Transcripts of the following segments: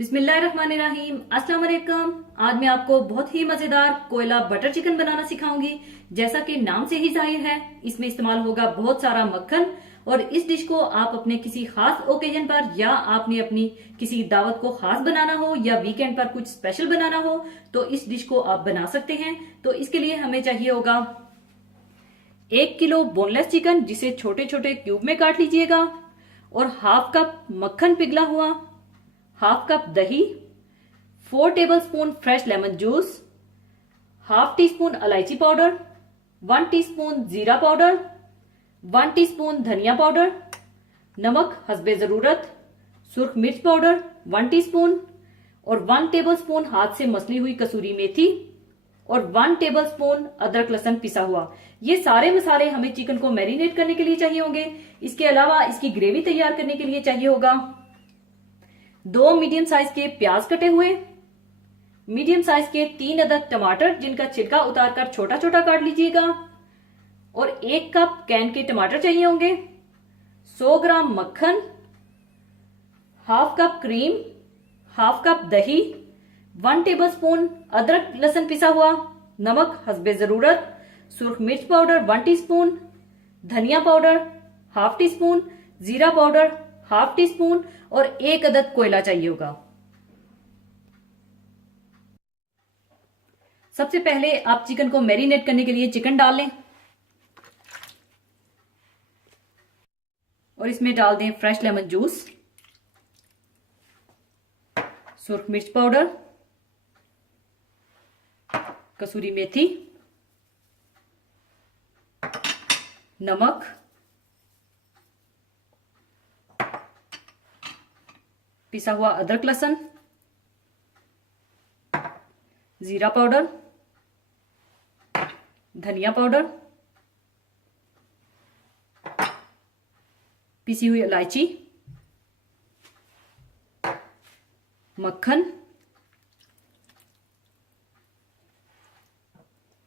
बिस्मिल्लाहिर्रहमानिर्रहीम। अस्सलाम वालेकुम। आज मैं आपको बहुत ही मजेदार कोयला बटर चिकन बनाना सिखाऊंगी। जैसा कि नाम से ही जाहिर है, इसमें इस्तेमाल होगा बहुत सारा मक्खन। और इस डिश को आप अपने किसी खास ओकेजन पर या आपने अपनी किसी दावत को खास बनाना हो या वीकेंड पर कुछ स्पेशल बनाना हो तो इस डिश को आप बना सकते हैं। तो इसके लिए हमें चाहिए होगा 1 किलो बोनलेस चिकन, जिसे छोटे छोटे क्यूब में काट लीजिएगा, और हाफ कप मक्खन पिघला हुआ, हाफ कप दही, 4 tablespoon fresh lemon juice, half tea spoon इलायची पाउडर, 1 टीस्पून जीरा पाउडर, 1 टीस्पून धनिया पाउडर, नमक हस्बे जरूरत, सुर्ख मिर्च पाउडर 1 टीस्पून, और 1 टेबलस्पून हाथ से मसली हुई कसूरी मेथी, और 1 टेबलस्पून अदरक लहसुन पिसा हुआ। ये सारे मसाले हमें चिकन को मैरिनेट करने के लिए चाहिए होंगे। इसके अलावा इसकी ग्रेवी तैयार करने के लिए चाहिए होगा 2 मीडियम साइज के प्याज कटे हुए, मीडियम साइज के 3 अदद टमाटर जिनका छिलका उतारकर छोटा छोटा काट लीजिएगा, और 1 कप कैन के टमाटर चाहिए होंगे, 100 ग्राम मक्खन, half cup cream, half cup दही, 1 टेबलस्पून अदरक लहसुन पिसा हुआ, नमक हस्बे जरूरत, सुर्ख मिर्च पाउडर 1 टीस्पून, धनिया पाउडर हाफ टी स्पून, जीरा पाउडर हाफ टी स्पून, और 1 अदद कोयला चाहिए होगा। सबसे पहले आप चिकन को मैरिनेट करने के लिए चिकन डाल लें, और इसमें डाल दें फ्रेश लेमन जूस, सुर्ख मिर्च पाउडर, कसूरी मेथी, नमक, पिसा हुआ अदरक लहसुन, जीरा पाउडर, धनिया पाउडर, पिसी हुई इलायची, मक्खन,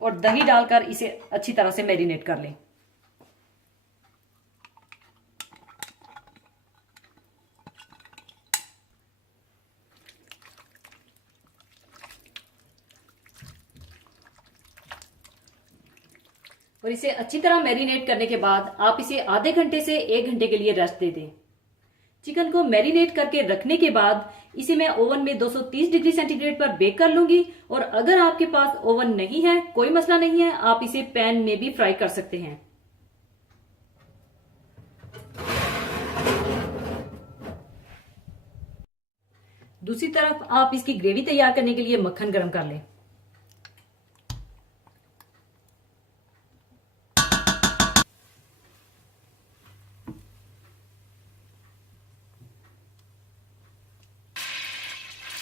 और दही डालकर इसे अच्छी तरह से मैरिनेट कर लें। और इसे अच्छी तरह मैरिनेट करने के बाद आप इसे आधे घंटे से 1 घंटे के लिए रेस्ट दे दें। चिकन को मैरिनेट करके रखने के बाद इसे मैं ओवन में 230 डिग्री सेंटीग्रेड पर बेक कर लूंगी। और अगर आपके पास ओवन नहीं है, कोई मसला नहीं है, आप इसे पैन में भी फ्राई कर सकते हैं। दूसरी तरफ आप इसकी ग्रेवी तैयार करने के लिए मक्खन गरम कर लें।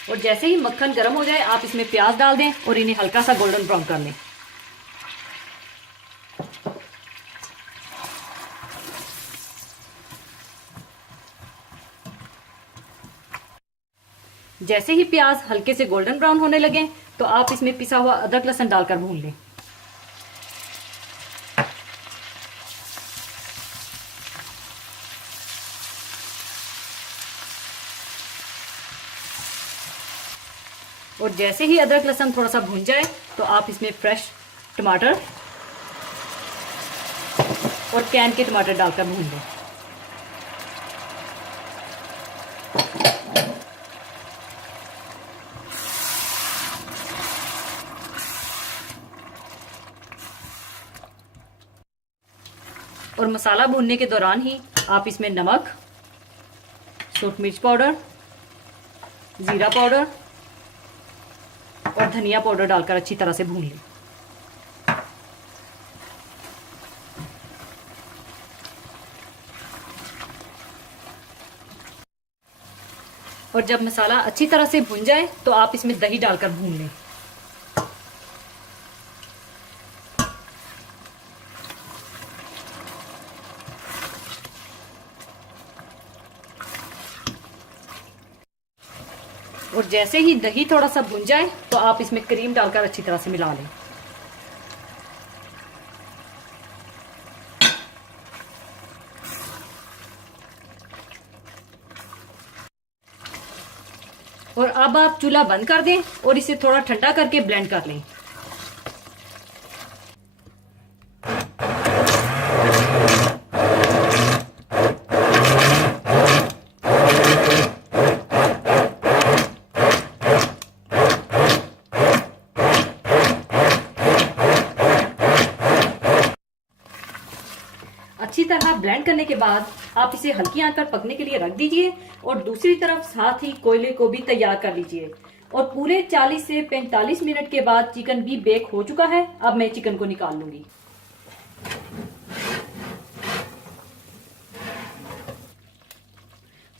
और जैसे ही मक्खन गर्म हो जाए आप इसमें प्याज डाल दें और इन्हें हल्का सा गोल्डन ब्राउन कर लें। जैसे ही प्याज हल्के से गोल्डन ब्राउन होने लगे तो आप इसमें पिसा हुआ अदरक लहसुन डालकर भून लें। और जैसे ही अदरक लहसुन थोड़ा सा भून जाए तो आप इसमें फ्रेश टमाटर और कैन के टमाटर डालकर भून लें। और मसाला भूनने के दौरान ही आप इसमें नमक, सूर्ख मिर्च पाउडर, जीरा पाउडर और धनिया पाउडर डालकर अच्छी तरह से भून लें। और जब मसाला अच्छी तरह से भून जाए तो आप इसमें दही डालकर भून लें। और जैसे ही दही थोड़ा सा भुन जाए तो आप इसमें क्रीम डालकर अच्छी तरह से मिला लें। और अब आप चूल्हा बंद कर दें और इसे थोड़ा ठंडा करके ब्लेंड कर लें। अच्छी तरह ब्लेंड करने के बाद आप इसे हल्की आंच पर पकने के लिए रख दीजिए और दूसरी तरफ साथ ही कोयले को भी तैयार कर लीजिए। और पूरे 40 से 45 मिनट के बाद चिकन भी बेक हो चुका है। अब मैं चिकन को निकाल लूंगी।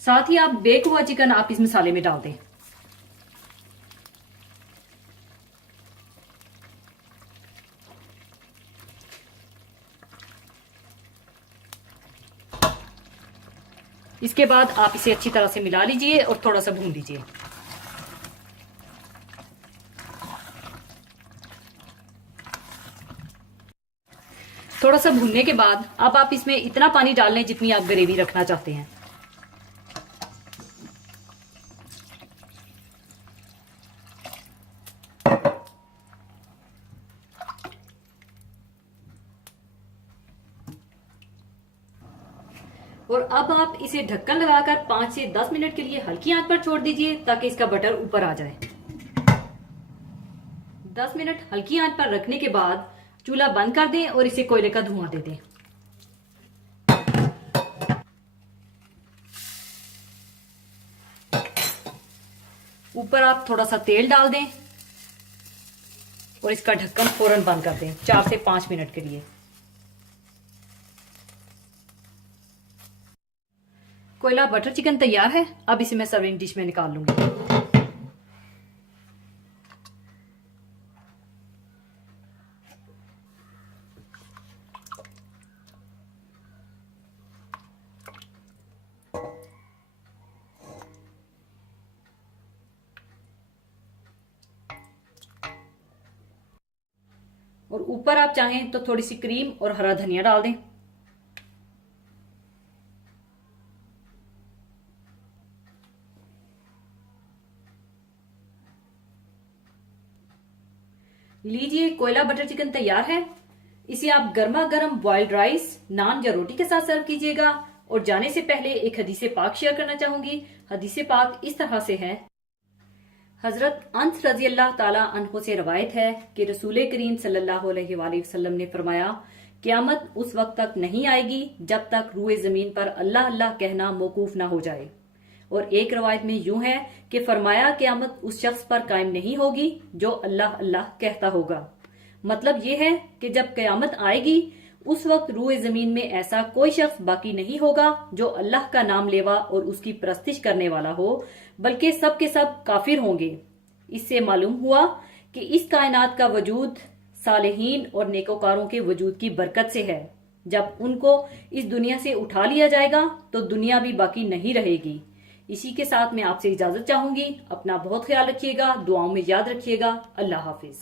साथ ही आप बेक हुआ चिकन आप इस मसाले में डाल दें। इसके बाद आप इसे अच्छी तरह से मिला लीजिए और थोड़ा सा भून लीजिए। थोड़ा सा भूनने के बाद अब आप इसमें इतना पानी डाल लें जितनी आप ग्रेवी रखना चाहते हैं। और अब आप इसे ढक्कन लगाकर 5 से 10 मिनट के लिए हल्की आंच पर छोड़ दीजिए ताकि इसका बटर ऊपर आ जाए। 10 मिनट हल्की आंच पर रखने के बाद चूल्हा बंद कर दें और इसे कोयले का धुआं दे दें। ऊपर आप थोड़ा सा तेल डाल दें और इसका ढक्कन फौरन बंद कर दें 4 से 5 मिनट के लिए। कोयला बटर चिकन तैयार है। अब इसे मैं सर्विंग डिश में निकाल लूंगी। और ऊपर आप चाहें तो थोड़ी सी क्रीम और हरा धनिया डाल दें। लीजिए, कोयला बटर चिकन तैयार है। इसे आप गर्मा गर्म बॉइल्ड राइस, नान या रोटी के साथ सर्व कीजिएगा। और जाने से पहले एक हदीसे पाक शेयर करना चाहूंगी। हदीसे पाक इस तरह से है। हजरत अनस रजी अल्लाह ताला अन्हो से रवायत है कि रसूल करीम सल्लल्लाहु अलैहि वसल्लम ने फरमाया, क़यामत उस वक्त तक नहीं आएगी जब तक रूए जमीन पर अल्लाह अल्लाह कहना मौकूफ ना हो जाए। और एक रवायत में यूं है कि फरमाया, क़यामत उस शख्स पर कायम नहीं होगी जो अल्लाह अल्लाह कहता होगा। मतलब ये है कि जब क़यामत आएगी उस वक्त रूए जमीन में ऐसा कोई शख्स बाकी नहीं होगा जो अल्लाह का नाम लेवा और उसकी परस्तिश करने वाला हो, बल्कि सब के सब काफिर होंगे। इससे मालूम हुआ कि इस कायनात का वजूद सालेहीन और नेकोकारों के वजूद की बरकत से है। जब उनको इस दुनिया से उठा लिया जाएगा तो दुनिया भी बाकी नहीं रहेगी। इसी के साथ मैं आपसे इजाजत चाहूंगी। अपना बहुत ख्याल रखिएगा, दुआओं में याद रखिएगा। अल्लाह हाफिज।